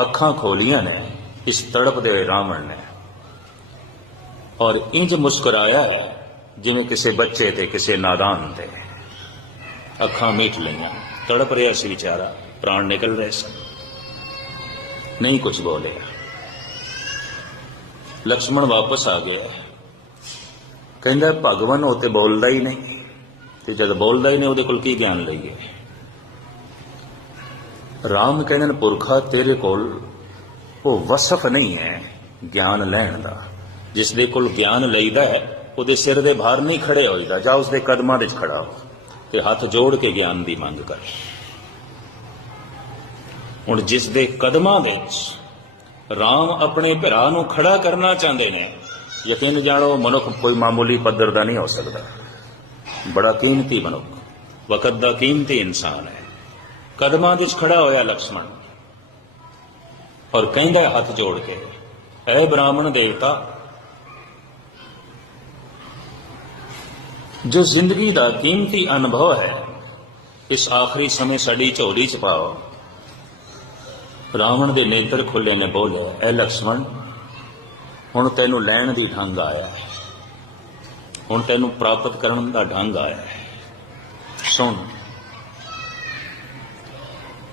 ਅੱਖਾਂ ਖੋਲੀਆਂ ਨੇ, ਇਸ ਤੜਪਦੇ ਹੋਏ ਰਾਵਣ ਨੇ। ਔਰ ਇੰਜ ਮੁਸਕਰਾਇਆ ਹੈ, ਜਿਵੇਂ ਕਿਸੇ ਬੱਚੇ ਤੇ ਕਿਸੇ ਨਾਦਾਨ ਤੇ। ਅੱਖਾਂ ਮੀਟ ਲਈਆਂ। ਤੜਪ ਰਿਹਾ ਸੀ ਵਿਚਾਰਾ। ਪ੍ਰਾਣ ਨਿਕਲ ਰਹੇ ਸਨ। ਨਹੀਂ ਕੁਝ ਬੋਲਿਆ। ਲਕਸ਼ਮਣ ਵਾਪਸ ਆ ਗਿਆ। ਕਹਿੰਦਾ, ਭਗਵਾਨ, ਉਹ ਤੇ ਬੋਲਦਾ ਹੀ ਨਹੀਂ। ਤੇ ਜਦ ਬੋਲਦਾ ਹੀ ਨਹੀਂ, ਉਹਦੇ ਕੋਲ ਕੀ ਗਿਆਨ ਲਈਏ? ਰਾਮ ਕਹਿੰਦੇ ਨੇ, ਪੁਰਖਾ ਤੇਰੇ ਕੋਲ ਉਹ ਵਸਫ ਨਹੀਂ ਹੈ ਗਿਆਨ ਲੈਣ ਦਾ। ਜਿਸ ਦੇ ਕੋਲ ਗਿਆਨ ਲਈਦਾ ਹੈ, ਉਹਦੇ ਸਿਰ ਦੇ ਬਾਹਰ ਨਹੀਂ ਖੜੇ ਹੋਈਦਾ। ਜਾਂ ਉਸਦੇ ਕਦਮਾਂ ਵਿੱਚ ਖੜਾ ਹੋ ਤੇ ਹੱਥ ਜੋੜ ਕੇ ਗਿਆਨ ਦੀ ਮੰਗ ਕਰ। ਹੁਣ ਜਿਸ ਦੇ ਕਦਮਾਂ ਵਿੱਚ ਰਾਮ ਆਪਣੇ ਭਰਾ ਨੂੰ ਖੜਾ ਕਰਨਾ ਚਾਹੁੰਦੇ ਨੇ, ਯਕੀਨ ਜਾਣੋ, ਮਨੁੱਖ ਕੋਈ ਮਾਮੂਲੀ ਪੱਧਰ ਦਾ ਨਹੀਂ ਹੋ ਸਕਦਾ। ਬੜਾ ਕੀਮਤੀ ਮਨੁੱਖ, ਵਕਤ ਦਾ ਕੀਮਤੀ ਇਨਸਾਨ ਹੈ। ਕਦਮਾਂ ਵਿੱਚ ਖੜਾ ਹੋਇਆ ਲਕਸ਼ਮਣ ਔਰ ਕਹਿੰਦਾ ਹੱਥ ਜੋੜ ਕੇ, ਐ ਬ੍ਰਾਹਮਣ ਦੇਵਤਾ, ਜੋ ਜ਼ਿੰਦਗੀ ਦਾ ਕੀਮਤੀ ਅਨੁਭਵ ਹੈ, ਇਸ ਆਖਰੀ ਸਮੇਂ ਸਾਡੀ ਝੋਲੀ ਚ ਪਾਓ। ਰਾਵਣ ਦੇ ਨੇਤਰ ਖੁੱਲੇ ਨੇ ਬੋਲਿਆ ਐ ਲਕਸ਼ਮਣ, ਹੁਣ ਤੈਨੂੰ ਲੈਣ ਦੀ ਢੰਗ ਆਇਆ ਹੁਣ ਤੈਨੂੰ ਪ੍ਰਾਪਤ ਕਰਨ ਦਾ ਢੰਗ ਆਇਆ ਹੈ। ਸੁਣ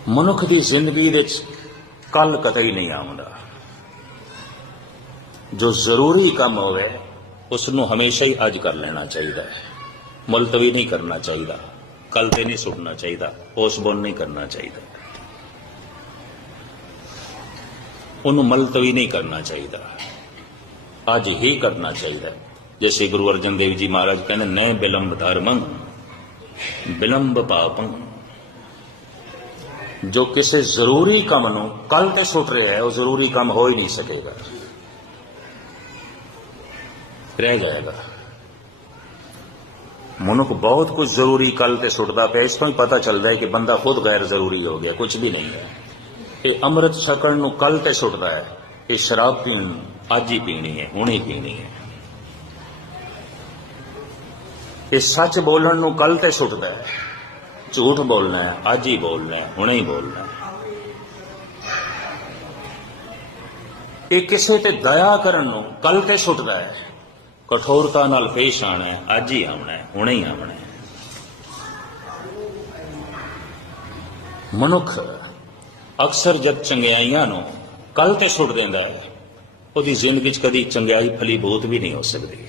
ਮਨੁੱਖ ਦੀ ਜ਼ਿੰਦਗੀ ਵਿੱਚ ਕੱਲ ਕਤਈ ਨਹੀਂ ਆਉਂਦਾ। ਜੋ ਜ਼ਰੂਰੀ ਕੰਮ ਹੋਵੇ ਉਸ ਨੂੰ ਹਮੇਸ਼ਾ ਹੀ ਅੱਜ ਕਰ ਲੈਣਾ ਚਾਹੀਦਾ ਹੈ। ਮੁਲਤਵੀ ਨਹੀਂ ਕਰਨਾ ਚਾਹੀਦਾ। ਕੱਲ ਤੇ ਨਹੀਂ ਸੁੱਟਣਾ ਚਾਹੀਦਾ। ਪੋਸਟਪੋਨ ਨਹੀਂ ਕਰਨਾ ਚਾਹੀਦਾ। ਉਹਨੂੰ ਮੁਲਤਵੀ ਨਹੀਂ ਕਰਨਾ ਚਾਹੀਦਾ। ਅੱਜ ਹੀ ਕਰਨਾ ਚਾਹੀਦਾ ਜੈਸੇ ਗੁਰੂ ਅਰਜਨ ਦੇਵ ਜੀ ਮਹਾਰਾਜ ਕਹਿੰਦੇ, ਨੇ ਬਿਲੰਬ ਧਰਮੰ, ਬਿਲੰਬ ਪਾਪੰ ਜੋ ਕਿਸੇ ਜ਼ਰੂਰੀ ਕੰਮ ਨੂੰ ਕੱਲ ਤੇ ਸੁੱਟ ਰਿਹਾ ਹੈ, ਉਹ ਜ਼ਰੂਰੀ ਕੰਮ ਹੋ ਹੀ ਨਹੀਂ ਸਕੇਗਾ। ਰਹਿ ਜਾਏਗਾ। ਮਨੁੱਖ ਬਹੁਤ ਕੁਝ ਜ਼ਰੂਰੀ ਕੱਲ ਤੇ ਸੁੱਟਦਾ ਪਿਆ, ਇਸ ਤੋਂ ਹੀ ਪਤਾ ਚੱਲਦਾ ਹੈ ਕਿ ਬੰਦਾ ਖੁਦ ਗੈਰ ਜ਼ਰੂਰੀ ਹੋ ਗਿਆ, ਕੁਝ ਵੀ ਨਹੀਂ ਹੈ। ਇਹ ਅੰਮ੍ਰਿਤ ਛਕਣ ਨੂੰ ਕੱਲ ਤੇ ਸੁੱਟਦਾ ਹੈ, ਇਹ ਸ਼ਰਾਬ ਪੀਣ ਨੂੰ ਅੱਜ ਹੀ ਪੀਣੀ ਹੈ, ਹੁਣੇ ਪੀਣੀ ਹੈ। ਇਹ ਸੱਚ ਬੋਲਣ ਨੂੰ ਕੱਲ ਤੇ ਸੁੱਟਦਾ ਹੈ। ਝੂਠ ਬੋਲਣਾ ਹੈ ਅੱਜ ਹੀ ਬੋਲਣਾ ਹੈ ਹੁਣੇ ਹੀ ਬੋਲਣਾ ਹੈ ਇਹ ਕਿਸੇ ਤੇ ਦਇਆ ਕਰਨ ਨੂੰ ਕੱਲ ਤੇ ਸੁੱਟਦਾ ਹੈ ਕਠੋਰਤਾ ਨਾਲ ਪੇਸ਼ ਆਣਾ ਹੈ ਅੱਜ ਹੀ ਆਉਣਾ ਹੈ ਹੁਣੇ ਹੀ ਆਉਣਾ ਹੈ ਮਨੁੱਖ ਅਕਸਰ ਜਦ ਚੰਗਿਆਈਆਂ ਨੂੰ ਕੱਲ ਤੇ ਸੁੱਟ ਦਿੰਦਾ ਹੈ ਉਹਦੀ ਜ਼ਿੰਦਗੀ 'ਚ ਕਦੀ ਚੰਗਿਆਈ ਫਲੀਭੂਤ ਵੀ ਨਹੀਂ ਹੋ ਸਕਦੀ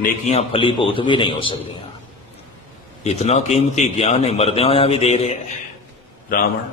ਨੇਕੀਆਂ ਫਲੀਭੂਤ ਵੀ ਨਹੀਂ ਹੋ ਸਕਦੀਆਂ ਇਤਨਾ ਕੀਮਤੀ ਗਿਆਨ ਹੈ ਮਰਦਿਆਂ ਹੋਇਆਂ ਵੀ ਦੇ ਰਿਹਾ ਹੈ ਰਾਵਣ